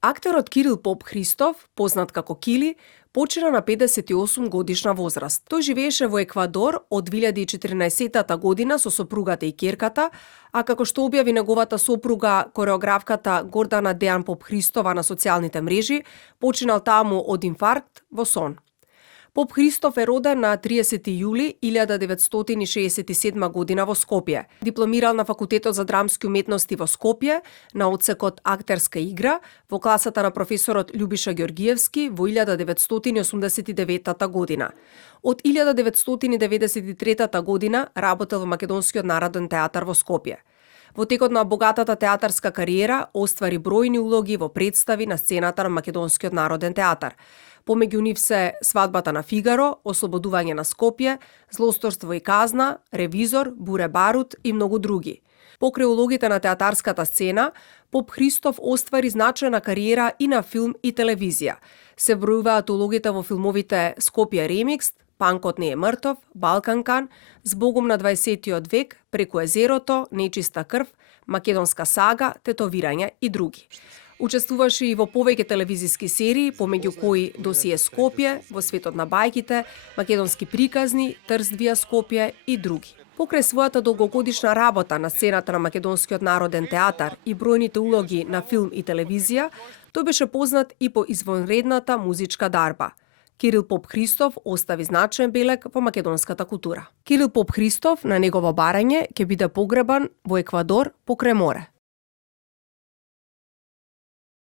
Актерот Кирил Поп Христов, познат како Кили, почина на 58 годишна возраст. Тој живееше во Еквадор од 2014 година со сопругата и ќерката, а како што објави неговата сопруга, кореографката Гордана Дејан Поп Христова на социјалните мрежи, починал таму од инфаркт во сон. Поп Христов е роден на 30 јули 1967 година во Скопје. Дипломирал на Факултетот за драмски уметности во Скопје, на одсекот актерска игра, во класата на професорот Љубиша Ѓоргиевски во 1989 година. Од 1993 година работел во Македонскиот народен театар во Скопје. Во текот на богатата театарска кариера оствари бројни улоги во представи на сцената на Македонскиот народен театар. Помеѓу нив се Свадбата на Фигаро, Ослободување на Скопје, Злосторство и казна, Ревизор, Буре барут и многу други. Покрај улогите на театарската сцена, Поп Христов оствари значајна кариера и на филм и телевизија. Се бројуваат улогите во филмовите Скопје Ремикс, Панкот не е мртов, Балканкан, Збогом на 20 век, Преку езерото, Нечиста крв, Македонска сага, Тетовирање и други. Учествуваше и во повеќе телевизиски серии, помеѓу кои Досие Скопје, Во светот на бајките, Македонски приказни, Трст вија Скопје и други. Покрај својата долгогодишна работа на сцената на Македонскиот народен театар и бројните улоги на филм и телевизија, тој беше познат и по извонредната музичка дарба. Кирил Поп Христов остави значаен белег во македонската култура. Кирил Поп Христов, на негово барање, ќе биде погребан во Еквадор покрај море.